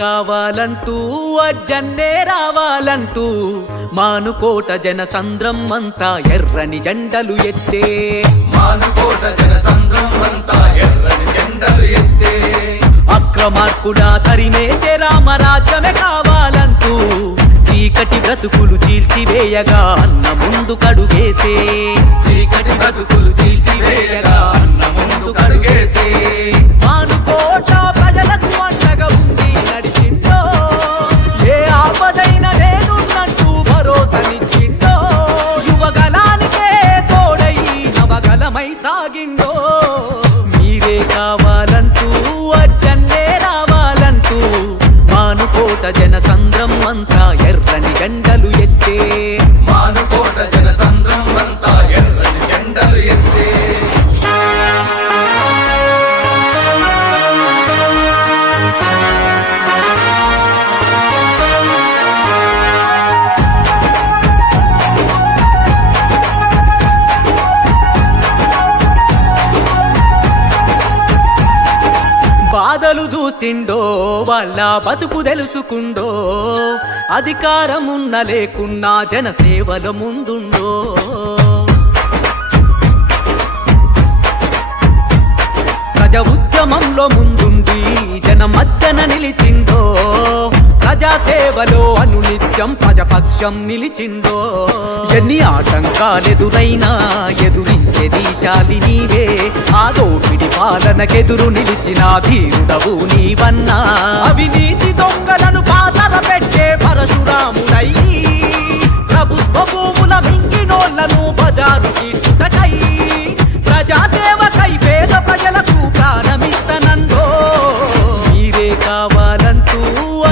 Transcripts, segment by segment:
కావాలంటూ అజ్జన్నే రావాలంటూ మానుకోట జనసంద్రం అంతా ఎర్రని జెండలు ఎత్తే మానుకోట జనసంద్రం అంతా ఎర్రని జెండలు ఎత్తే అక్రమార్కుల తరిమేసే రామరాజ్యమే కావాలంటూ చీకటి బ్రతుకులు చీల్చివేయగా అన్న ముందు కడుగేసే చీకటి బ్రతుకులు చీల్చివేయగా అన్న ముందు కడుగేసే మానుకోట ప్రజలకు అండగా ఉండి నడిచిండో ఏ ఆపదైన నేనున్నట్టు భరోసనిచ్చిండో యువగలానికే తోడై నవగలమై సాగిండో మీరే కావాలంటూ అజ్జన్నే రావాలంటూ మానుకోట జనసంద్రం అంతా ఎర్రని జెండలు ఎత్తే మానుకోట జనసంద్రం అంతా ఎర్రని జెండలు ఎత్తే బాధలు చూసిండో వాళ్ళ బతుకు తెలుసుకుండో అధికారమున్న లేకున్నా జనసేవల ముందుండో ప్రజా ఉద్యమంలో ముందుండి జన మధ్యన నిలిచిండో ప్రజాసేవలో అనునిత్యం ప్రజపక్షం నిలిచిండో ఎన్ని ఆటంకాలెదురైనా ఎదురించే దీశాలి నీవే ఆ దోపిడి పాలనకెదురు నిలిచిన ధీరుడవు నీవన్నా అవినీతి దొంగలను పాతర పెట్టే పరశురాముడై ప్రభుత్వ భూముల మింగినోళ్లను బజారు కీటుటకై ప్రజాసేవకై పేద ప్రజలకు ప్రాణమిస్తనందో మీరే కావాలంటూ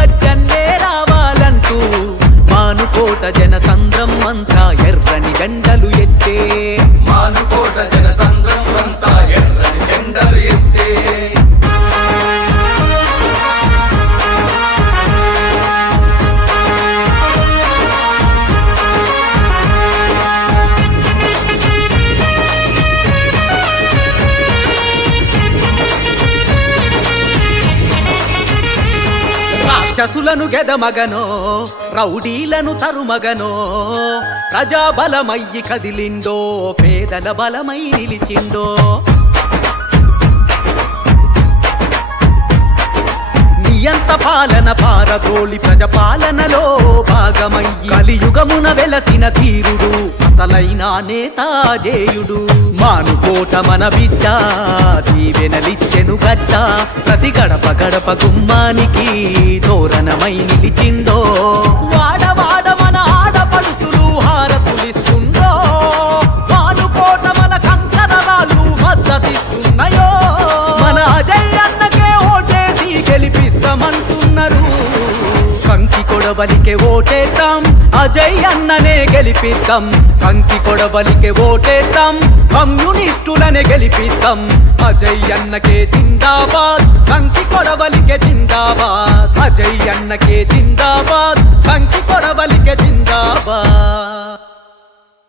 అజ్జన్నే రావాలంటూ మానుకోట జనసంద్రం అంతా ఎర్రని జెండలు ఎత్తే మానుకోట జనసంద్రం అంతా ఎర్రని జెండలు ఎత్తే రాక్షసులను గెదమగనో రౌడీలను తరుమగనో ప్రజాబలమయ్యి కదిలిండో పేదల బలమై నిలిచిండో నియంత పాలన పారద్రోలి ప్రజపాలనలో భాగమయ్యి కలియుగమున వెలసిన ధీరుడు అసలైన నేతాజేయుడు మానుకోట మన బిడ్డ దీవెనలిచ్చెను గడ్డ ప్రతి గడప గడప గుమ్మానికి తోరణమై నిలిచిండో వాడవాడ మన ఆడపడుచులు హారతులిస్తుండో మానుకోట మన కంకణరాళ్ళు మద్దతిస్తున్నాయో మన అజయ్ అన్నకే ఓటేసి గెలిపిస్తామంటున్నారు కంకి కొడవలికే ఓటేద్దాం అజయ్ అన్ననే గెలిపిద్దాం కంకి కొడవలికే ఓటేద్దాం కమ్యూనిస్టులనే గెలిపిద్దాం అజయ్ అన్నకే జిందాబాద్ కంకి కొడవలికే జిందాబాద్ అజయ్ అన్నకే జిందాబాద్ కంకి కొడవలికే జిందాబాద్.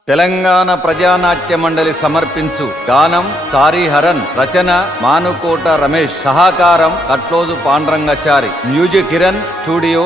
తెలంగాణ ప్రజానాట్య మండలి సమర్పించు గానం సారీ హరన్, రచన మానుకోట రమేష్, సహకారం కట్లోజు పాండ్రంగచారి, మ్యూజిక్ కిరణ్, స్టూడియో